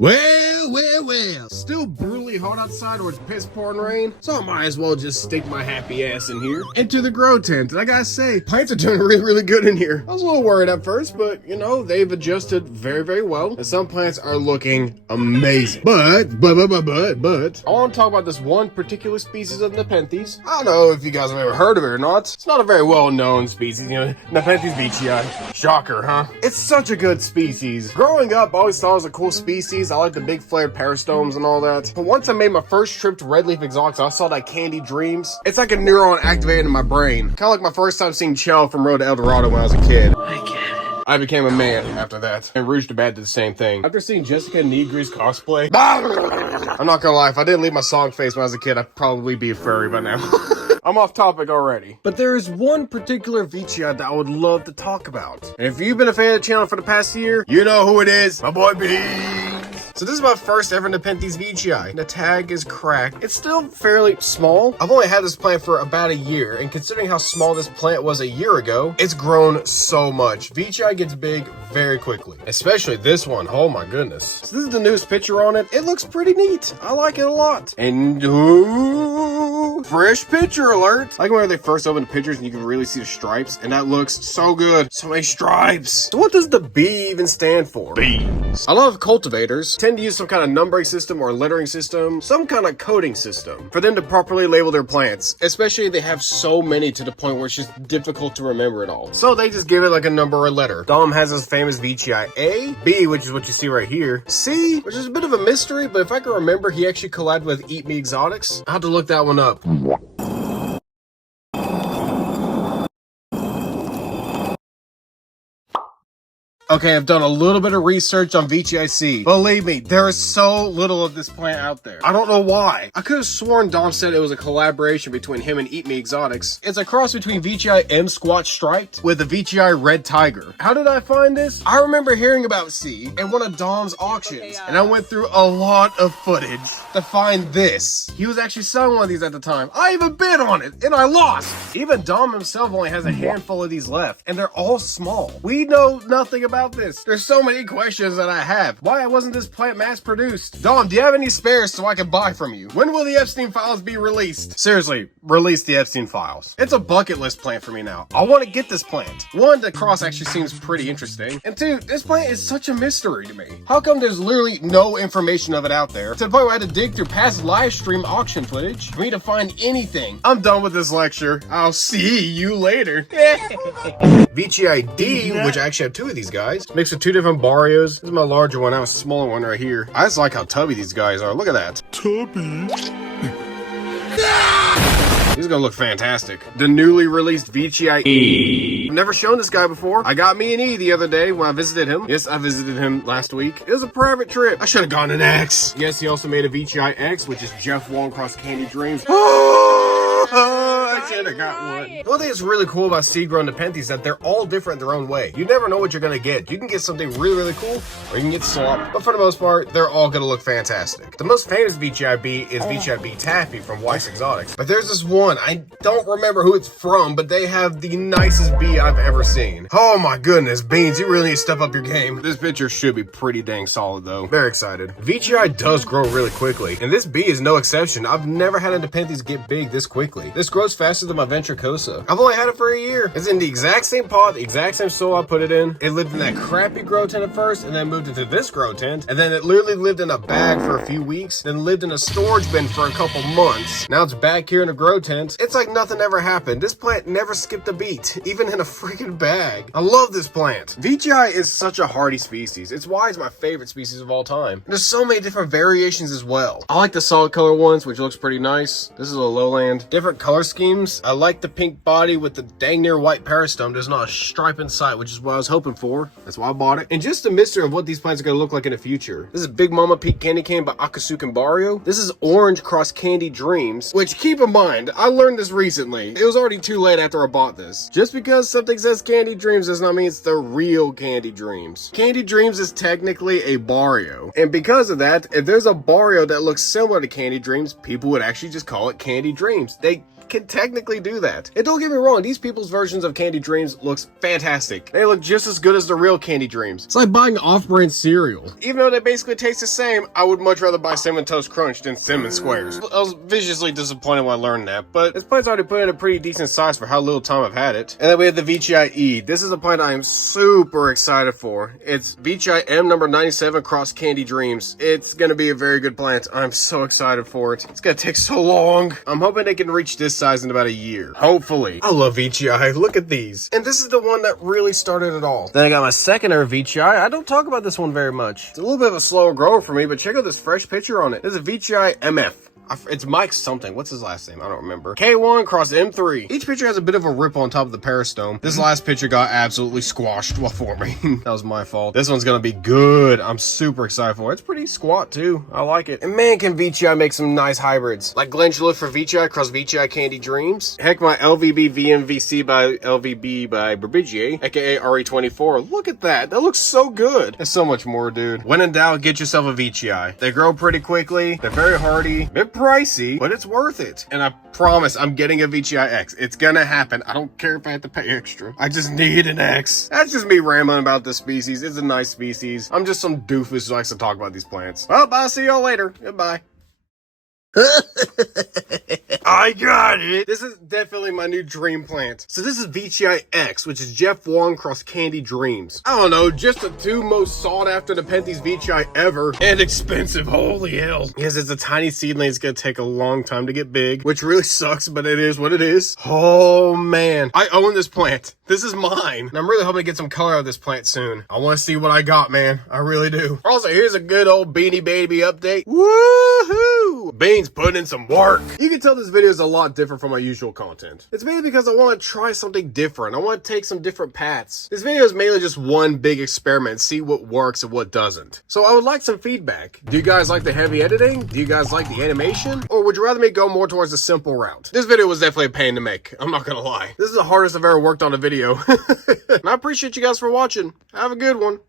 Well, still brutally hot outside or it's piss pouring rain, so I might as well just stick my happy ass in here into the grow tent. And I gotta say, plants are doing really good in here. I was a little worried at first, but you know, they've adjusted very well, and some plants are looking amazing. But, I want to talk about this one particular species of Nepenthes. I don't know if you guys have ever heard of it or not. It's not a very well-known species, you know, Nepenthes Vichi. Shocker, huh? It's such a good species. Growing up, I always thought it was a cool species. I like the big flared peristomes and all that. But once I made my first trip to Red Leaf Exotics, I saw that Candy Dreams. It's like a neuron activated in my brain. Kind of like my first time seeing Chell from Road to El Dorado when I was a kid. I get it. I became a man after that. And Rouge to Bad did the same thing. After seeing Jessica Negri's cosplay, I'm not gonna lie, if I didn't leave my song face when I was a kid, I'd probably be a furry by now. I'm off topic already. But there is one particular Vichi that I would love to talk about. And if you've been a fan of the channel for the past year, you know who it is. My boy Beans. So this is my first ever Nepenthes Vichi. The tag is cracked. It's still fairly small. I've only had this plant for about a year, and considering how small this plant was a year ago, it's grown so much. Vichi gets big very quickly, especially this one. Oh my goodness. So this is the newest picture on it. It looks pretty neat. I like it a lot. And ooh, fresh picture alert. I like when they first open the pictures and you can really see the stripes, and that looks so good. So many stripes. So what does the B even stand for? Bees. A lot of cultivators tend to use some kind of numbering system or lettering system, some kind of coding system for them to properly label their plants, especially if they have so many to the point where it's just difficult to remember it all. So they just give it like a number or a letter. Dom has his famous Vichi A, B, which is what you see right here, C, which is a bit of a mystery, but if I can remember, he actually collabed with Eat Me Exotics. I'll have to look that one up. Okay, I've done a little bit of research on Vichi. Believe me, there is so little of this plant out there. I don't know why. I could have sworn Dom said it was a collaboration between him and Eat Me Exotics. It's a cross between Vichi M Squatch Striped with the Vichi Red Tiger. How did I find this? I remember hearing about C in one of Dom's auctions, and I went through a lot of footage to find this. He was actually selling one of these at the time. I even bid on it, and I lost. Even Dom himself only has a handful of these left, and they're all small. We know nothing about this. There's so many questions that I have. Why wasn't this plant mass produced? Dom, do you have any spares so I can buy from you? When will the Epstein files be released? Seriously, release the Epstein files. It's a bucket list plant for me now. I want to get this plant. One, the cross actually seems pretty interesting. And two, this plant is such a mystery to me. How come there's literally no information of it out there to the point where I had to dig through past live stream auction footage for me to find anything? I'm done with this lecture. I'll see you later. Vichi D, which I actually have two of these guys. Mixed with two different barrios. This is my larger one. I have a smaller one right here. I just like how tubby these guys are. Look at that. Tubby. He's gonna look fantastic. The newly released Vichi E. I've never shown this guy before. I got me an E the other day when I visited him. Yes, I visited him last week. It was a private trip. I should have gone an X. Yes, he also made a Vichi X, which is Jeff Wong Cross Candy Dreams. I should have got one. One thing that's really cool about seed-grown Nepenthes is that they're all different in their own way. You never know what you're gonna get. You can get something really cool, or you can get slop. But for the most part, they're all gonna look fantastic. The most famous Vichi B is Vichi B Taffy from Weiss Exotics. But there's this one, I don't remember who it's from, but they have the nicest bee I've ever seen. Oh my goodness, Beans, you really need to step up your game. This picture should be pretty dang solid though. Very excited. Vichi does grow really quickly, and this bee is no exception. I've never had a Nepenthes get big this quickly. This grows faster than my Ventricosa. I've only had it for a year. It's in the exact same pot, the exact same soil I put it in. It lived in that crappy grow tent at first, and then moved into this grow tent, and then it literally lived in a bag for a few weeks, then lived in a storage bin for a couple months. Now it's back here in a grow tent. It's like nothing ever happened. This plant never skipped a beat, even in a freaking bag. I love this plant. Vichi is such a hardy species. It's why it's my favorite species of all time. There's so many different variations as well. I like the solid color ones, which looks pretty nice. This is a lowland. Different color schemes. I like the pink body with the dang near white peristome. There's not a stripe in sight, which is what I was hoping for. That's why I bought it. And just the mystery of what these plants are going to look like in the future. This is Big Mama Peak Candy Cane by Akasuken Barrio. This is Orange Cross Candy Dreams, which keep in mind, I learned this recently. It was already too late after I bought this. Just because something says Candy Dreams does not mean it's the real Candy Dreams. Candy Dreams is technically a Barrio. And because of that, if there's a Barrio that looks similar to Candy Dreams, people would actually just call it Candy Dreams. They can technically do that. And don't get me wrong, these people's versions of Candy Dreams looks fantastic. They look just as good as the real Candy Dreams. It's like buying off-brand cereal. Even though they basically taste the same, I would much rather buy Cinnamon Toast Crunch than Cinnamon Squares. I was viciously disappointed when I learned that, but this plant's already put in a pretty decent size for how little time I've had it. And then we have the Vichi E. This is a plant I am super excited for. It's Vichi M number 97 Cross Candy Dreams. It's gonna be a very good plant. I'm so excited for it. It's gonna take so long. I'm hoping they can reach this size in about a year. Hopefully. I love Vichi. Look at these. And this is the one that really started it all. Then I got my secondary Vichi. I don't talk about this one very much. It's a little bit of a slower grower for me, but check out this fresh picture on it. This is a Vichi MF. It's Mike something. What's his last name? I don't remember. K1 cross M3. Each picture has a bit of a rip on top of the peristome. This last picture got absolutely squashed while forming. That was my fault. This one's gonna be good. I'm super excited for it. It's pretty squat too. I like it. And man, can Vichi make some nice hybrids. Like Glenn for Vichi cross Vichi Candy Dreams. Heck, my LVB VMVC by LVB by Berbigier, aka RE24. Look at that. That looks so good. There's so much more, dude. When in doubt, get yourself a Vichi. They grow pretty quickly. They're very hardy. Pricey, but it's worth it. And I promise I'm getting a Vichi X. It's gonna happen. I don't care if I have to pay extra. I just need an X. That's just me rambling about this species. It's a nice species. I'm just some doofus who likes to talk about these plants. Well, I'll see y'all later. Goodbye. I got it. This is definitely my new dream plant. So this is Vichi X, which is Jeff Wong cross Candy Dreams. I don't know, just the two most sought after Nepenthes Vichi ever. And expensive, holy hell. Because it's a tiny seedling, it's gonna take a long time to get big, which really sucks, but it is what it is. Oh man, I own this plant. This is mine. And I'm really hoping to get some color out of this plant soon. I wanna see what I got, man. I really do. Also, here's a good old Beanie Baby update. Woohoo! Beans putting in some work. You can tell this video is a lot different from my usual content. It's mainly because I want to try something different. I want to take some different paths. This video is mainly just one big experiment, see what works and what doesn't. So I would like some feedback. Do you guys like the heavy editing? Do you guys like the animation? Or would you rather me go more towards the simple route? This video was definitely a pain to make. I'm not gonna lie. This is the hardest I've ever worked on a video. And I appreciate you guys for watching. Have a good one.